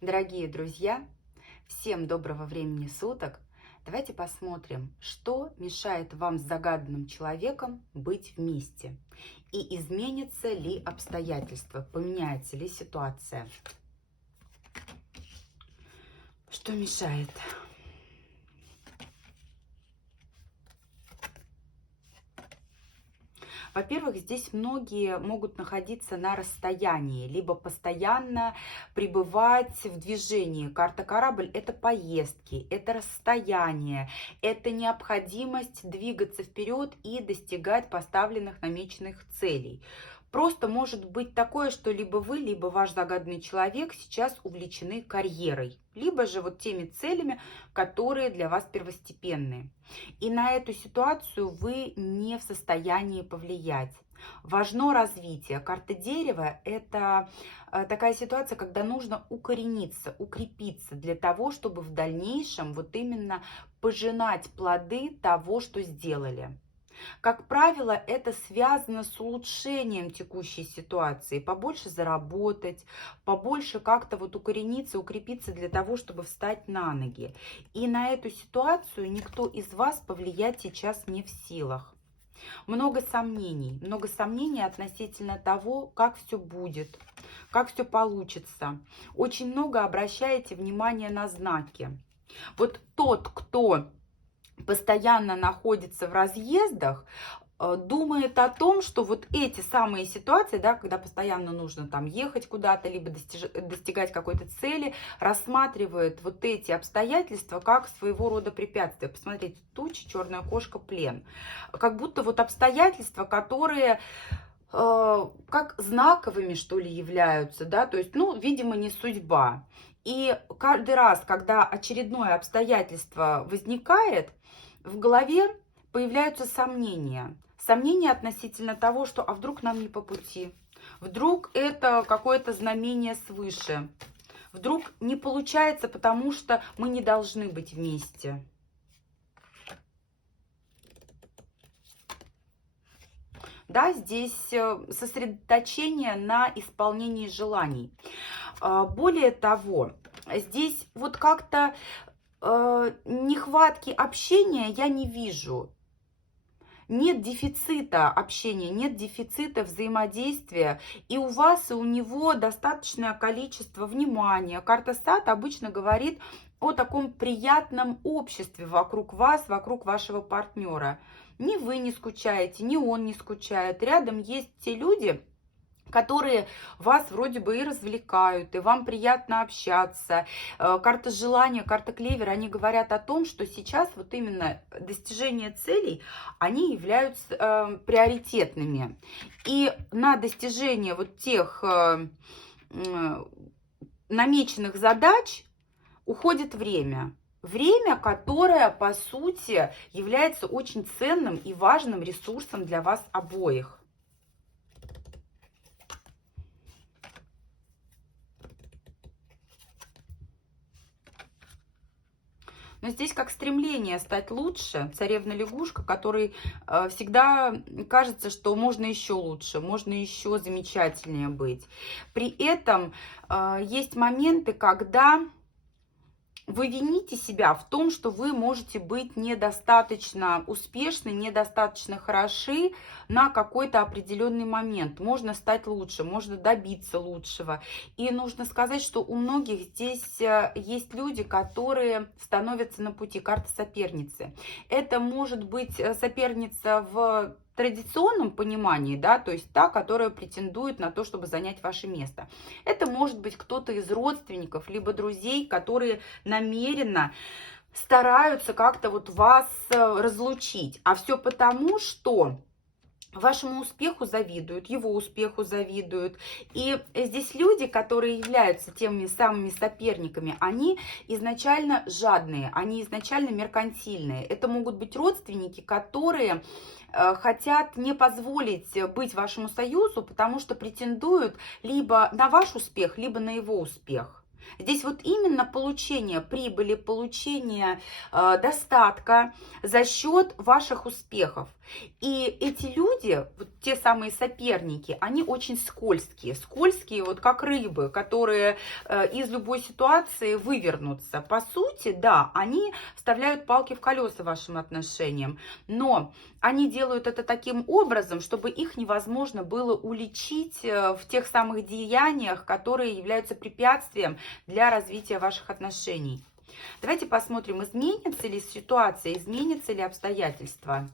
Дорогие друзья, всем доброго времени суток. Давайте посмотрим, что мешает вам с загаданным человеком быть вместе. И изменятся ли обстоятельства, поменяется ли ситуация. Что мешает? Во-первых, здесь многие могут находиться на расстоянии, либо постоянно пребывать в движении. Карта корабль – это поездки, это расстояние, это необходимость двигаться вперед и достигать поставленных намеченных целей. Просто может быть такое, что либо вы, либо ваш загаданный человек сейчас увлечены карьерой, либо же вот теми целями, которые для вас первостепенные. И на эту ситуацию вы не в состоянии повлиять. Важно развитие. Карта дерева – это такая ситуация, когда нужно укорениться, укрепиться для того, чтобы в дальнейшем вот именно пожинать плоды того, что сделали. Как правило, это связано с улучшением текущей ситуации. Побольше заработать, побольше как-то вот укорениться, укрепиться для того, чтобы встать на ноги. И на эту ситуацию никто из вас повлиять сейчас не в силах. Много сомнений относительно того, как все будет, как все получится. Очень много обращаете внимание на знаки. Вот тот, кто постоянно находится в разъездах, думает о том, что вот эти самые ситуации, да, когда постоянно нужно там ехать куда-то, либо достигать какой-то цели, рассматривает вот эти обстоятельства как своего рода препятствия. Посмотрите, тучи, черная кошка, плен. Как будто вот обстоятельства, которые как знаковыми, что ли, являются, да, то есть, ну, видимо, не судьба. И каждый раз, когда очередное обстоятельство возникает, в голове появляются сомнения. Сомнения относительно того, что а вдруг нам не по пути, вдруг это какое-то знамение свыше, вдруг не получается, потому что мы не должны быть вместе. Да, здесь сосредоточение на исполнении желаний. Более того, здесь вот как-то нехватки общения я не вижу. Нет дефицита общения, нет дефицита взаимодействия. И у вас, и у него достаточное количество внимания. Карта Сад обычно говорит о таком приятном обществе вокруг вас, вокруг вашего партнера. Ни вы не скучаете, ни он не скучает. Рядом есть те люди, которые вас вроде бы и развлекают, и вам приятно общаться. Карта желания, карта клевер, они говорят о том, что сейчас вот именно достижение целей, они являются приоритетными. И на достижение вот тех намеченных задач уходит время. Время, которое, по сути, является очень ценным и важным ресурсом для вас обоих. Но здесь как стремление стать лучше, царевна-лягушка, которой всегда кажется, что можно еще лучше, можно еще замечательнее быть. При этом есть моменты, когда вы вините себя в том, что вы можете быть недостаточно успешны, недостаточно хороши на какой-то определенный момент. Можно стать лучше, можно добиться лучшего. И нужно сказать, что у многих здесь есть люди, которые становятся на пути. Карта соперницы. Это может быть соперница в традиционном понимании, да, то есть та, которая претендует на то, чтобы занять ваше место. Это может быть кто-то из родственников, либо друзей, которые намеренно стараются как-то вот вас разлучить. А все потому, что вашему успеху завидуют, его успеху завидуют. И здесь люди, которые являются теми самыми соперниками, они изначально жадные, они изначально меркантильные. Это могут быть родственники, которые хотят не позволить быть вашему союзу, потому что претендуют либо на ваш успех, либо на его успех. Здесь вот именно получение прибыли, получение достатка за счет ваших успехов. И эти люди, вот те самые соперники, они очень скользкие. Скользкие, вот как рыбы, которые из любой ситуации вывернутся. По сути, да, они вставляют палки в колеса вашим отношениям. Но они делают это таким образом, чтобы их невозможно было уличить в тех самых деяниях, которые являются препятствием для развития ваших отношений. Давайте посмотрим, изменится ли ситуация, изменится ли обстоятельства.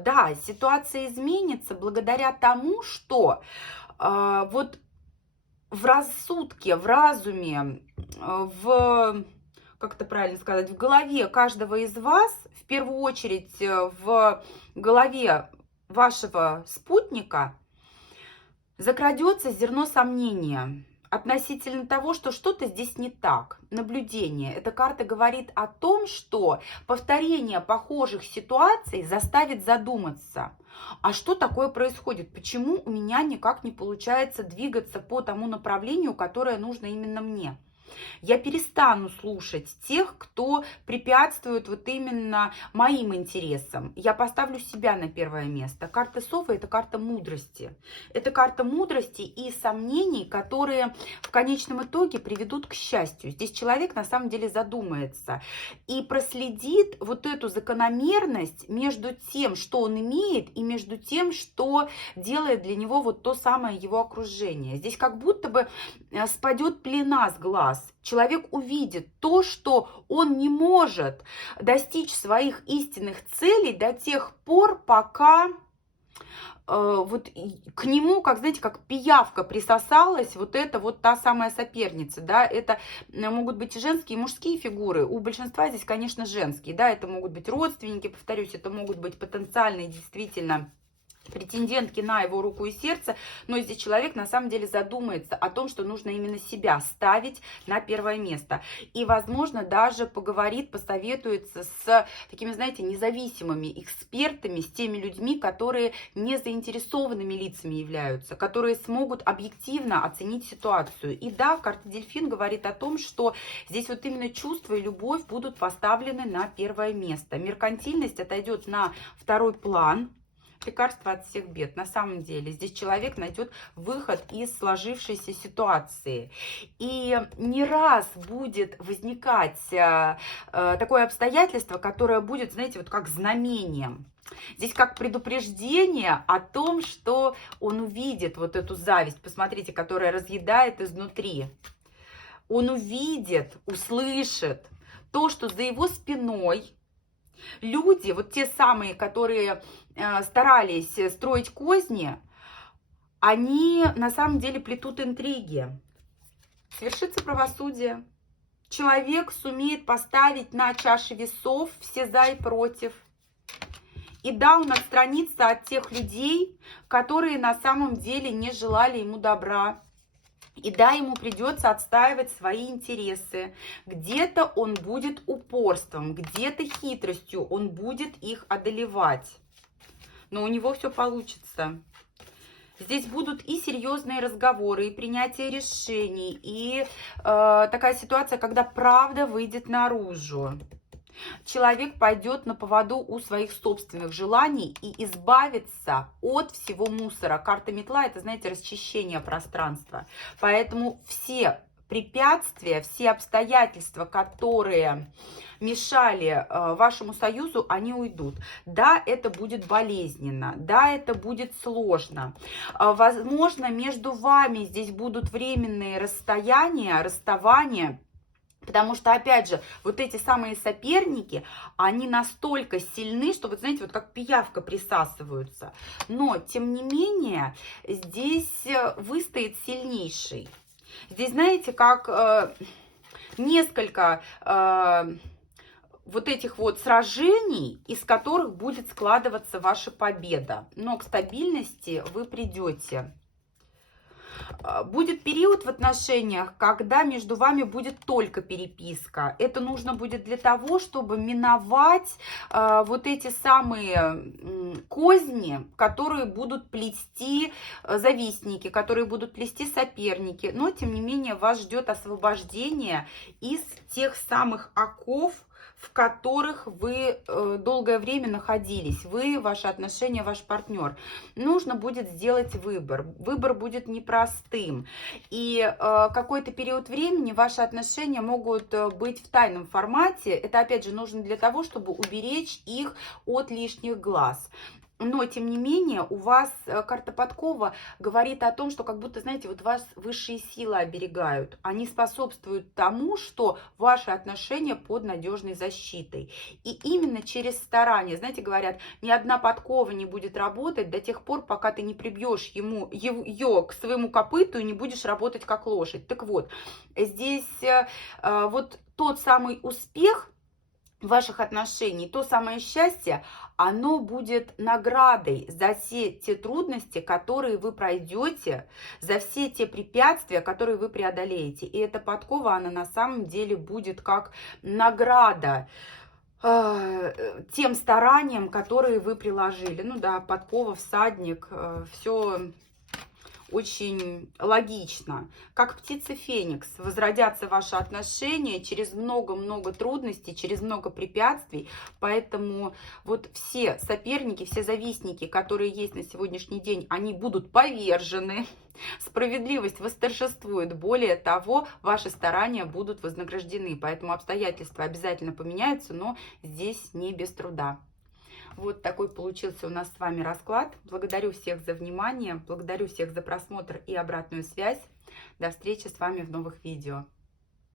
Да, ситуация изменится благодаря тому, что вот в рассудке, в разуме, как это правильно сказать, в голове каждого из вас, в первую очередь в голове вашего спутника, закрадется зерно сомнения относительно того, что что-то здесь не так. Наблюдение. Эта карта говорит о том, что повторение похожих ситуаций заставит задуматься. А что такое происходит? Почему у меня никак не получается двигаться по тому направлению, которое нужно именно мне? Я перестану слушать тех, кто препятствует вот именно моим интересам. Я поставлю себя на первое место. Карта Софа – это карта мудрости. Это карта мудрости и сомнений, которые в конечном итоге приведут к счастью. Здесь человек на самом деле задумается и проследит вот эту закономерность между тем, что он имеет, и между тем, что делает для него вот то самое его окружение. Здесь как будто бы спадет пелена с глаз. Человек увидит то, что он не может достичь своих истинных целей до тех пор, пока вот к нему, как знаете, как пиявка присосалась вот эта вот та самая соперница, да, это могут быть и женские, и мужские фигуры, у большинства здесь, конечно, женские, да, это могут быть родственники, повторюсь, это могут быть потенциальные действительно претендентки на его руку и сердце, но здесь человек на самом деле задумается о том, что нужно именно себя ставить на первое место. И, возможно, даже поговорит, посоветуется с такими, знаете, независимыми экспертами, с теми людьми, которые не заинтересованными лицами являются, которые смогут объективно оценить ситуацию. И да, карта Дельфин говорит о том, что здесь вот именно чувства и любовь будут поставлены на первое место. Меркантильность отойдет на второй план. Лекарство от всех бед. На самом деле здесь человек найдет выход из сложившейся ситуации. И не раз будет возникать такое обстоятельство, которое будет, знаете, вот как знамением. Здесь как предупреждение о том, что он увидит вот эту зависть, посмотрите, которая разъедает изнутри. Он увидит, услышит то, что за его спиной люди, вот те самые, которые старались строить козни, они на самом деле плетут интриги. Свершится правосудие. Человек сумеет поставить на чаше весов все за и против. И да, он отстранится от тех людей, которые на самом деле не желали ему добра. И да, ему придется отстаивать свои интересы. Где-то он будет упорством, где-то хитростью он будет их одолевать. Но у него все получится. Здесь будут и серьезные разговоры, и принятие решений, и такая ситуация, когда правда выйдет наружу. Человек пойдет на поводу у своих собственных желаний и избавится от всего мусора. Карта метла – это, знаете, расчищение пространства. Поэтому все препятствия, все обстоятельства, которые мешали вашему союзу, они уйдут. Да, это будет болезненно, да, это будет сложно. Возможно, между вами здесь будут временные расстояния, расставания. Потому что, опять же, вот эти самые соперники, они настолько сильны, что, вот знаете, вот как пиявка присасываются. Но, тем не менее, здесь выстоит сильнейший. Здесь, знаете, как несколько вот этих вот сражений, из которых будет складываться ваша победа. Но к стабильности вы придете. Будет период в отношениях, когда между вами будет только переписка. Это нужно будет для того, чтобы миновать вот эти самые козни, которые будут плести завистники, которые будут плести соперники. Но, тем не менее, вас ждет освобождение из тех самых оков, в которых вы долгое время находились, вы, ваши отношения, ваш партнер. Нужно будет сделать выбор. Выбор будет непростым. И какой-то период времени ваши отношения могут быть в тайном формате. Это, опять же, нужно для того, чтобы уберечь их от лишних глаз. Но, тем не менее, у вас карта подкова говорит о том, что как будто, знаете, вот вас высшие силы оберегают. Они способствуют тому, что ваши отношения под надежной защитой. И именно через старание, знаете, говорят, ни одна подкова не будет работать до тех пор, пока ты не прибьешь ее к своему копыту и не будешь работать как лошадь. Так вот, здесь вот тот самый успех ваших отношений, то самое счастье, оно будет наградой за все те трудности, которые вы пройдете, за все те препятствия, которые вы преодолеете. И эта подкова, она на самом деле будет как награда тем стараниям, которые вы приложили. Ну да, подкова, всадник, все очень логично. Как птица Феникс, возродятся ваши отношения через много-много трудностей, через много препятствий. Поэтому вот все соперники, все завистники, которые есть на сегодняшний день, они будут повержены. Справедливость восторжествует. Более того, ваши старания будут вознаграждены. Поэтому обстоятельства обязательно поменяются, но здесь не без труда. Вот такой получился у нас с вами расклад. Благодарю всех за внимание, благодарю всех за просмотр и обратную связь. До встречи с вами в новых видео.